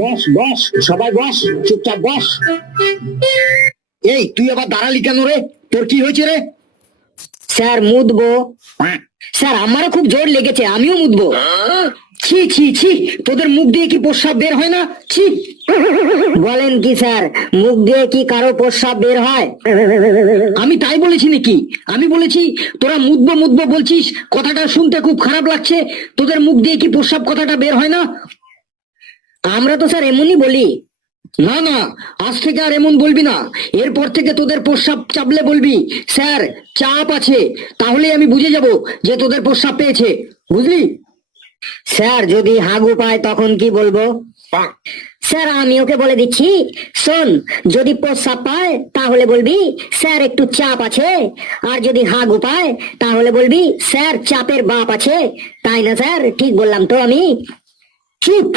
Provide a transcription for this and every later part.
বস বস, সবাই বস, চুপচাপ বস। এই তুই আবার দাঁড়ালি কেন রে? তোর কি হয়েছে রে? স্যার মুতবো। স্যার আমারও খুব জোর লেগেছে, আমিও মুতবো। ছি ছি ছি, তোদের মুখ দিয়ে কি প্রস্রাব বের হয় না? ছি। বলেন কি স্যার, মুখ দিয়ে কি কারো প্রস্রাব বের হয়? আমি তাই বলেছি নাকি? আমি বলেছি তোরা মুতবো মুতবো বলছিস, কথাটা শুনতে খুব খারাপ লাগছে। তোদের মুখ দিয়ে কি প্রস্রাব কথাটা বের হয় না? আমরা তো স্যার এমনই বলি। না না, আজ থেকে আর এমন বলবি না। এরপর থেকে তোদের প্রস্রাব চাপলে বলবি স্যার চাপ আছে, তাহলে আমি বুঝে যাব যে তোদের প্রস্রাব পেয়েছে, বুঝলি? স্যার যদি হাগু পায় তখন কি বলবো? স্যার আমি ওকে বলে দিচ্ছি, শোন, যদি প্রস্রাব পায় তাহলে বলবি স্যার একটু চাপ আছে, আর যদি হাগু পায় তাহলে বলবি স্যার চাপের বাপ আছে। তাই না স্যার? ঠিক বললাম তো আমি? চুপ!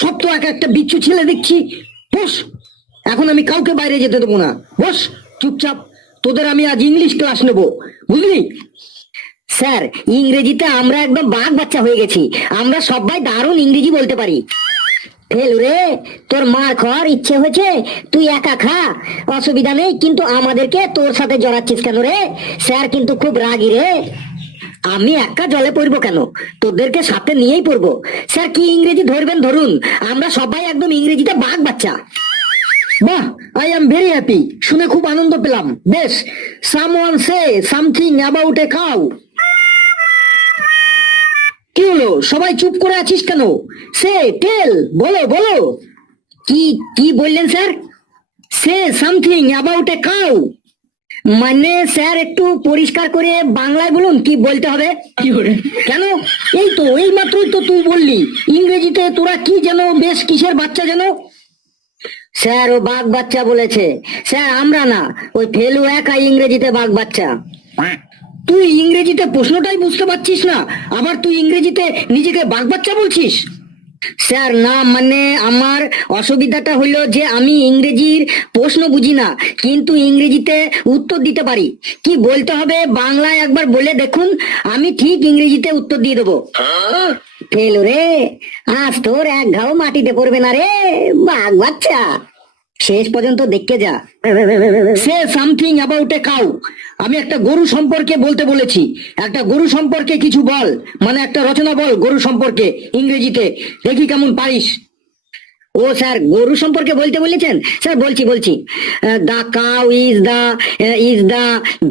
সব তো এক একটা বিচ্ছু ছেলে দেখছি। বস, এখন আমি কাউকে বাইরে যেতে দেবো না। বস চুপচাপ। তোদের আমি আজ ইংলিশ ক্লাস নেব, বুঝলি? স্যার ইংরেজিতে আমরা একদম বাঘ বাচ্চা হয়ে গেছি, আমরা সবাই দারুণ ইংরেজি বলতে পারি। ফেলু রে, তোর মার খাওয়ার ইচ্ছে হয়েছে, তুই একা খা, অসুবিধা নেই, কিন্তু আমাদেরকে তোর সাথে জড়াচ্ছিস কেন রে? স্যার কিন্তু খুব রাগী রে। আমি একা জলে পড়বো কেন? তোদেরকে সাথে নিয়েই পড়বো। স্যার কি ইংরেজি ধরবেন ধরুন, আমরা সবাই একদম ইংরেজিতে বাঘ বাচ্চা। বাহ, আই এম ভেরি হ্যাপি, শুনে খুব আনন্দ পেলাম। বেশ, someone say something about a cow. কি হলো, সবাই চুপ করে আছিস কেন? সে টেল, বলো বলো। কি কি বললেন sir? Say something about a cow. মানে স্যার একটু পরিষ্কার করে বাংলায় বলুন, কি বলতে হবে? কেন? এই তো এই মাত্রই তো তুই বললি ইংরেজিতে তোরা কি যেন বেশ কিসের বাচ্চা যেন। স্যার ও বাঘ বাচ্চা বলেছে। স্যার আমরা না, ওই ফেলু একা ইংরেজিতে বাঘ বাচ্চা। তুই ইংরেজিতে প্রশ্নটাই বুঝতে পারছিস না, আবার তুই ইংরেজিতে নিজেকে বাঘ বাচ্চা বলছিস? স্যার না, মানে আমার অসুবিধাটা হইলো যে আমি ইংরেজির প্রশ্ন বুঝি না, কিন্তু ইংরেজিতে উত্তর দিতে পারি। কি বলতে হবে বাংলায় একবার বলে দেখুন, আমি ঠিক ইংরেজিতে উত্তর দিয়ে দেবো। ফেলু রে, আজ তোর এক ঘাও মাটিতে পড়বে না রে, বাঘ বাচ্চা। শেষ পর্যন্ত দেখতে যা। Say something about a cow, আমি একটা গরু সম্পর্কে বলতে বলেছি। একটা গরু সম্পর্কে কিছু বল, মানে একটা রচনা বল গরু সম্পর্কে ইংরেজিতে, দেখি কেমন পারিস। ও স্যার গরু সম্পর্কে বলতে বলেছেন? স্যার বলছি বলছি। The cow is the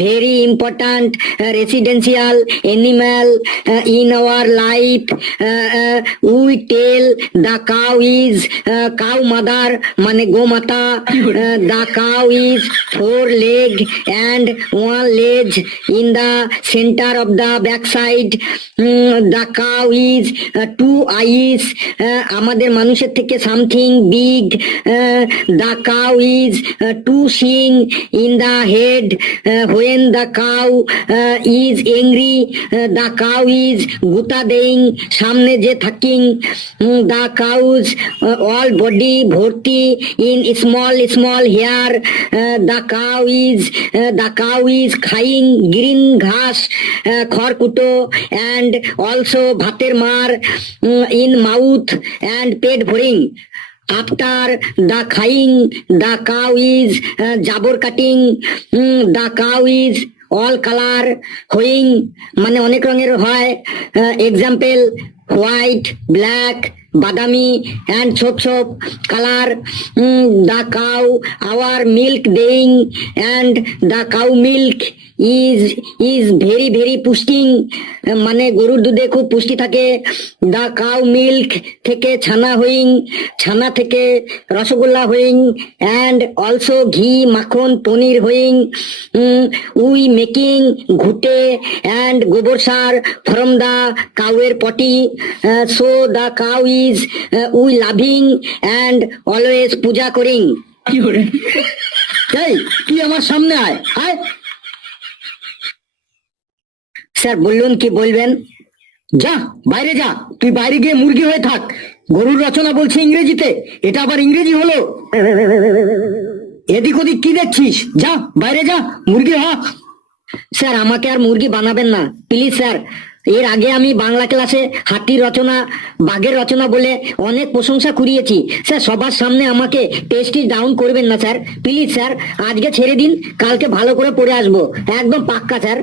very important residential animal in our life. We tell the cow is cow mother, মানে গোমাতা। The cow is four leg and one লেজ in the centre of the back side. The cow is two eyes, আমাদের মানুষের থেকে something big. The cow is two seeing in the head. When the cow is angry, the cow is guta deying, সামনে যে থাকিং। The cows all body ভর্তি in small small hair. The cow is খাইং green ঘাস, খড়কুটো, and also ভাতের মার in mouth and পেট ভরিং। After the খাইং, the cow is জাবর কাটিং। The cow is all color হইং, মানে অনেক রঙের হয়। এক্সাম্পল হোয়াইট, ব্ল্যাক, বাদামি অ্যান্ড ছোপ ছোপ colour. The cow our milk দেইং, and the cow milk is very very পুষ্টিং, মানে গরুর দুধে খুব পুষ্টি থাকে। দ্য কাউ মিল্ক থেকে ছানা হইং, ছানা থেকে রসগোল্লা হইং, অ্যান্ড অলসো ঘি, মাখন, পনির হইং। উই মেকিং ঘুটে অ্যান্ড গোবর সার ফ্রম দ্য কাউয়ের potty. So the cow is we loving and always puja করিং। এই তুই আমার সামনে আয়, আয়। স্যার বলুন কি বলবেন? যা বাইরে যা, তুই বাইরে গিয়ে মুরগি হয়ে থাক। গরুর রচনা বলছে ইংরেজিতে, এটা আবার ইংরেজি হলো? এদিক ওদিক কি দেখছিস? যা বাইরে যা, মুরগি হ। স্যার আমাকে আর মুরগি বানাবেন না প্লিজ স্যার, এর আগে আমি বাংলা ক্লাসে হাতির রচনা, বাঘের রচনা বলে অনেক প্রশংসা কুড়িয়েছি স্যার। সবার সামনে আমাকে প্রেস্টিজ ডাউন করবেন না স্যার, প্লিজ স্যার। আজকে ছেড়ে দিন, কালকে ভালো করে পড়ে আসবো, একদম পাক্কা স্যার।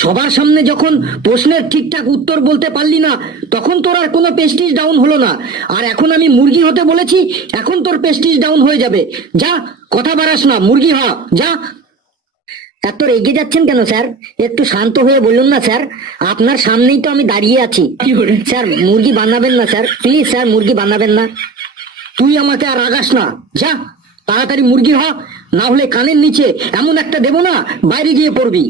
সবার সামনে যখন প্রশ্নের ঠিকঠাক উত্তর বলতে পারলি না, তখন তোর আর কোনো প্রেস্টিজ ডাউন হলো না। আর এখন আমি মুরগি হতে বলেছি, এখন তোর প্রেস্টিজ ডাউন হয়ে যাবে। যা, কথা বাড়াস না, মুরগি হ, যা। এত রেগে যাচ্ছেন কেন স্যার? একটু শান্ত হয়ে বলুন না স্যার, আপনার সামনেই তো আমি দাঁড়িয়ে আছি। স্যার মুরগি বানাবেন না স্যার, প্লিজ স্যার, মুরগি বানাবেন না। তুই আমাকে আর রাগাস না, যা তাড়াতাড়ি মুরগি হ, না হলে কানের নিচে এমন একটা দেবো না, বাইরে গিয়ে পড়বি।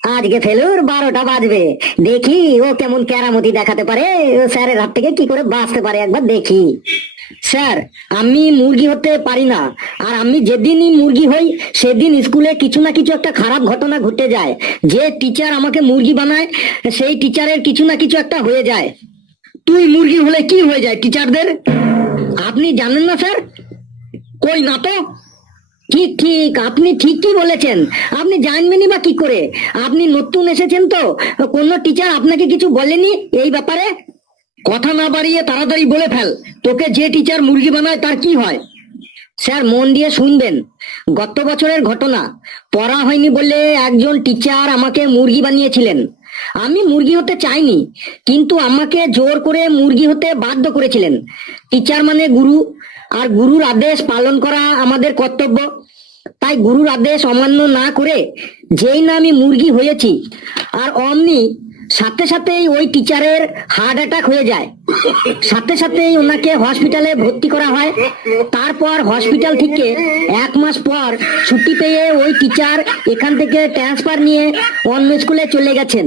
আজকে ফেলুর 12টা বাজবে, দেখি ও কেমন কেরামতি দেখাতে পারে, ও স্যারের হাত থেকে কি করে বাঁচতে পারে, একবার দেখি। স্যার আমি মুরগি হতে পারি না, আর আমি যেদিনই মুরগি হই সেদিন স্কুলে কিছু না কিছু একটা খারাপ ঘটনা ঘটে যায়। যে টিচার আমাকে মুরগি বানায় সেই টিচারের কিছু না কিছু একটা হয়ে যায়। তুই মুরগি হলে কি হয়ে যায় টিচারদের? আপনি জানেন না স্যার? কই না তো। ঠিক ঠিক, আপনি ঠিকই বলেছেন। আপনি জানবেনই বা কি করে? আপনি নতুন এসেছেন তো, কোনো টিচার আপনাকে কিছু বলেনি এই ব্যাপারে? কথা না বাড়িয়ে তাড়াতাড়ি বলে ফেল, তোকে যে টিচার মুরগি বানায় তার কি হয়? স্যার মন দিয়ে শুনবেন, গত বছরের ঘটনা। পড়া হয়নি বলে একজন টিচার আমাকে মুরগি বানিয়েছিলেন। আমি মুরগি হতে চাইনি, কিন্তু আমাকে জোর করে মুরগি হতে বাধ্য করেছিলেন। টিচার মানে গুরু, আর গুরুর আদেশ পালন করা আমাদের কর্তব্য। তাই গুরুর আদেশ অমান্য না করে যেই না আমি মুরগি হয়েছি, আর অমনি সাথে সাথেই ওই টিচারের হার্ট অ্যাটাক হয়ে যায়। সাথে সাথেই ওনাকে হসপিটালে ভর্তি করা হয়। তারপর হসপিটাল থেকে 1 মাস পর ছুটি পেয়ে ওই টিচার এখান থেকে ট্রান্সফার নিয়ে অন্য স্কুলে চলে গেছেন।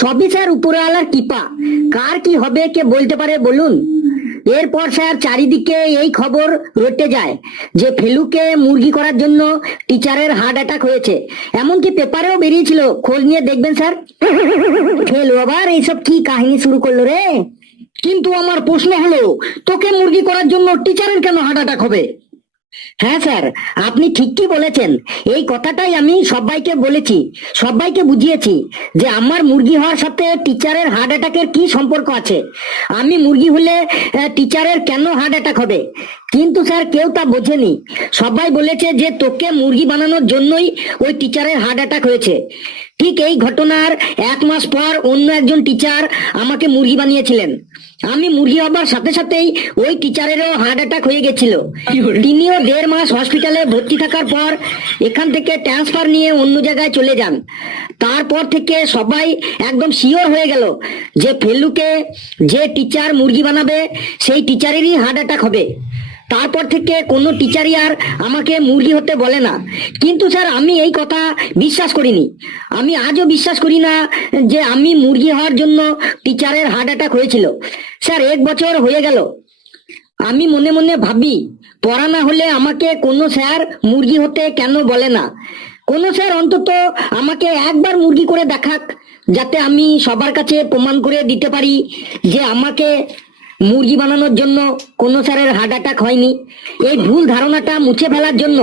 সবই স্যার উপরওয়ালার কৃপা। কার কি হবে কে বলতে পারে বলুন? এরপর স্যার চারিদিকে এই খবর রটে যায় যে ফেলুকে মুরগি করার জন্য টিচারের হার্ট অ্যাটাক হয়েছে। এমনকি পেপারেও বেরিয়েছিল, খোঁজ নিয়ে দেখবেন স্যার। ফেলু আবার এইসব কি কাহিনী শুরু করলো রে? কিন্তু আমার প্রশ্ন হলো, তোকে মুরগি করার জন্য টিচারের কেন হার্ট অ্যাটাক হবে? হ্যাঁ স্যার, আপনি ঠিকই বলেছেন। এই কথাটাই আমি সবাইকে বলেছি, সবাইকে বুঝিয়েছি যে আমার মুরগি হওয়ার সাথে টিচারের হার্ট অ্যাটাকের কি সম্পর্ক আছে। আমি মুরগি হলে টিচারের কেন হার্ট অ্যাটাক হবে? কিন্তু স্যার কেউ তা বোঝেনি। সবাই বলেছে যে তোকে মুরগি বানানোর জন্যই ওই টিচারের হার্ট অ্যাটাক হয়েছে। ঠিক এই ঘটনার 1 মাস পর অন্য একজন টিচার আমাকে মুরগি বানিয়েছিলেন। আমি মুরগি হবার সাথে সাথেই ওই টিচারেরও হার্ট অ্যাটাক হয়ে গেছিল। তিনিও 1.5 মাস হসপিটালে ভর্তি থাকার পর এখান থেকে ট্রান্সফার নিয়ে অন্য জায়গায় চলে যান। তারপর থেকে সবাই একদম শিওর হয়ে গেল যে ফেলুকে যে টিচার মুরগি বানাবে সেই টিচারেরই হার্ট অ্যাটাক হবে। তারপর থেকে কোনো টিচারই আর আমাকে মুরগি হতে বলে না। কিন্তু স্যার আমি এই কথা বিশ্বাস করিনি। আমি আজও বিশ্বাস করি না যে আমি মুরগি হওয়ার জন্য টিচারের হার্ট অ্যাটাক হয়েছিল। স্যার 1 বছর হয়ে গেল, আমি মনে মনে ভাবি পড়া না হলে আমাকে কোনো স্যার মুরগি হতে কেন বলে না। কোনো স্যার অন্তত আমাকে একবার মুরগি করে দেখাক, যাতে আমি সবার কাছে প্রমাণ করে দিতে পারি যে আমাকে মুরগি বানানোর জন্য কোনো স্যারের হার্ট অ্যাটাক হয়নি। এই ভুল ধারণাটা মুছে ফেলার জন্য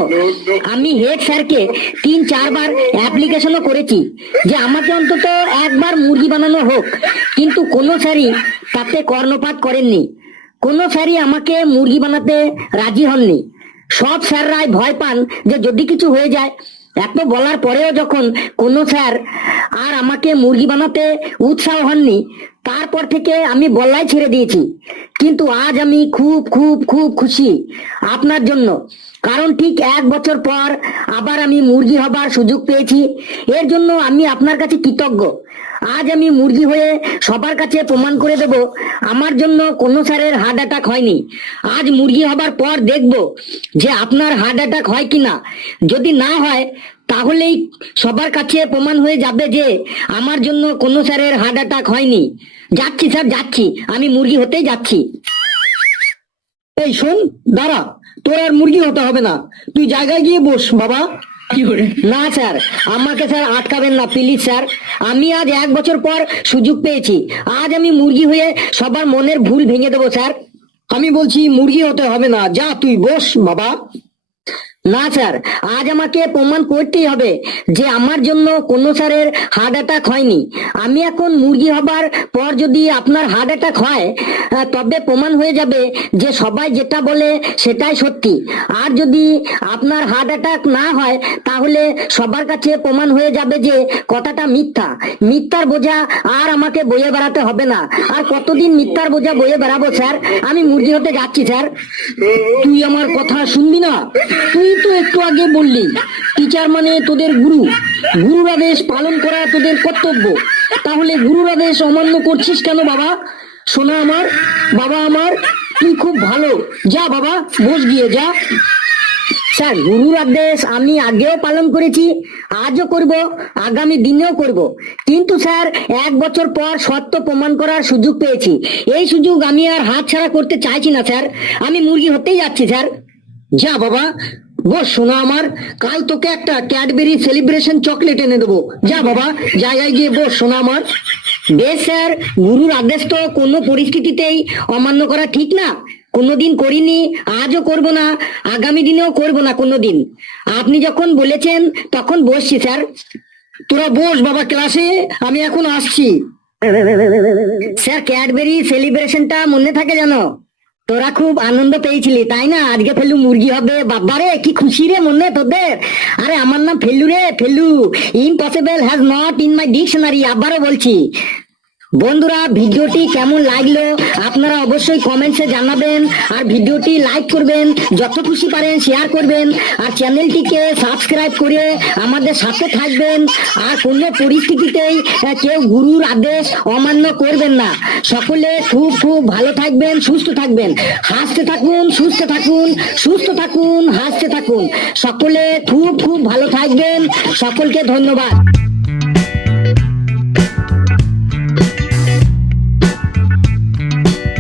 আমি হেড স্যারকে 3-4 বার অ্যাপ্লিকেশনও করেছি যে আমাকে অন্তত একবার মুরগি বানানো হোক, কিন্তু কোনো স্যারই তাতে কর্ণপাত করেননি। কোনো স্যারই আমাকে মুরগি বানাতে রাজি হননি। সব স্যাররাই ভয় পান যে যদি কিছু হয়ে যায়। এত বলার পরেও যখন কোনো স্যার আর আমাকে মুরগি বানাতে উৎসাহ হননি, তারপর থেকে আমি বলাই ছেড়ে দিয়েছি। কিন্তু আজ আমি খুব খুব খুব খুশি আপনার জন্য, কারণ ঠিক 1 বছর পর আবার আমি মুরগি হবার সুযোগ পেয়েছি। এর জন্য আমি আপনার কাছে কৃতজ্ঞ। আজ আমি মুরগি হয়ে সবার কাছে প্রমাণ করে দেব আমার জন্য কোনো স্যারের হার্ট অ্যাটাক হয়নি। আজ মুরগি হবার পর দেখব যে আপনার হার্ট অ্যাটাক হয় কিনা। যদি না হয় তাহলেই সবার কাছে প্রমাণ হয়ে যাবে যে আমার জন্য কোনো স্যারের হার্ট অ্যাটাক হয়নি। যাচ্ছি স্যার, যাচ্ছি, আমি মুরগি হতেই যাচ্ছি। এই শোন, দাঁড়া, তোর আর মুরগি হতে হবে না, তুই জায়গায় গিয়ে বস বাবা। না স্যার, আমাকে স্যার আটকাবেন না প্লিজ স্যার। আমি আজ 1 বছর পর সুযোগ পেয়েছি। আজ আমি মুরগি হয়ে সবার মনের ভুল ভেঙে দেবো স্যার। আমি বলছি মুরগি হতে হবে না, যা তুই বস বাবা। না স্যার, আজ আমাকে প্রমাণ করতেই হবে যে আমার জন্য কোনো স্যারের হার্ট অ্যাটাক হয়নি। আমি এখন মুরগি হবার পর যদি আপনার হার্ট অ্যাটাক হয়, তবে প্রমাণ হয়ে যাবে যে সবাই যেটা বলে সেটাই সত্যি। আর যদি আপনার হার্ট অ্যাটাক না হয় তাহলে সবার কাছে প্রমাণ হয়ে যাবে যে কথাটা মিথ্যা। মিথ্যার বোঝা আর আমাকে বয়ে বেড়াতে হবে না। আর কতদিন মিথ্যার বোঝা বয়ে বেড়াবো স্যার? আমি মুরগি হতে যাচ্ছি স্যার। তুই আমার কথা শুনবি না? তুই তো একটু আগে বললি টিচার মানে তোদের গুরু, গুরুর আদেশ পালন করা তোদের কর্তব্য। তাহলে গুরুর আদেশ অমান্য করছিস কেন বাবা? শোনা আমার, বাবা আমার, তুই খুব ভালো। যা বাবা, বস গিয়ে যা। স্যার, গুরুর আদেশ আমি আগেও পালন করেছি, আজও করব, আগামী দিনেও করব। কিন্তু স্যার, 1 বছর পর সত্য প্রমাণ করার সুযোগ পেয়েছি। এই সুযোগ আমি আর হাতছাড়া করতে চাইছি না স্যার। আমি মুরগি হতেই যাচ্ছি স্যার। যা বাবা, বস শোনা আমার, কাল তোকে একটা ক্যাডবেরি সেলিব্রেশন চকলেট এনে দেবো। যা বাবা, জায়গায় গিয়ে বস শোনা আমার। বেশ স্যার, গুরুর আদেশ তো কোনো পরিস্থিতিতেই অমান্য করা ঠিক না। কোনোদিন করিনি, আজও করব না, আগামী দিনেও করব না কোনোদিন। আপনি যখন বলেছেন তখন বসছি স্যার। তোরা বস বাবা ক্লাসে, আমি এখন আসছি। স্যার, ক্যাডবেরি সেলিব্রেশনটা মনে থাকে জানো? তোরা খুব আনন্দ পেয়েছিলি তাই না? আজকে ফেলু মুরগি হবে, বাবারে কি খুশি রে মনে তোদের। আরে আমার নাম ফেলু রে, Felu. Impossible has not in my dictionary. আবারও বলছি। বন্ধুরা, ভিডিওটি কেমন লাগলো আপনারা অবশ্যই কমেন্টসে জানাবেন। আর ভিডিওটি লাইক করবেন, যত খুশি পারেন শেয়ার করবেন। আর চ্যানেলটিকে সাবস্ক্রাইব করে আমাদের সাথে থাকবেন। আর কোনো পরিস্থিতিতেই কেউ গুরুর আদেশ অমান্য করবেন না। সকলে খুব খুব ভালো থাকবেন, সুস্থ থাকবেন। হাসতে থাকুন, সুস্থ থাকুন, সুস্থ থাকুন, হাসতে থাকুন। সকলে খুব খুব ভালো থাকবেন। সকলকে ধন্যবাদ।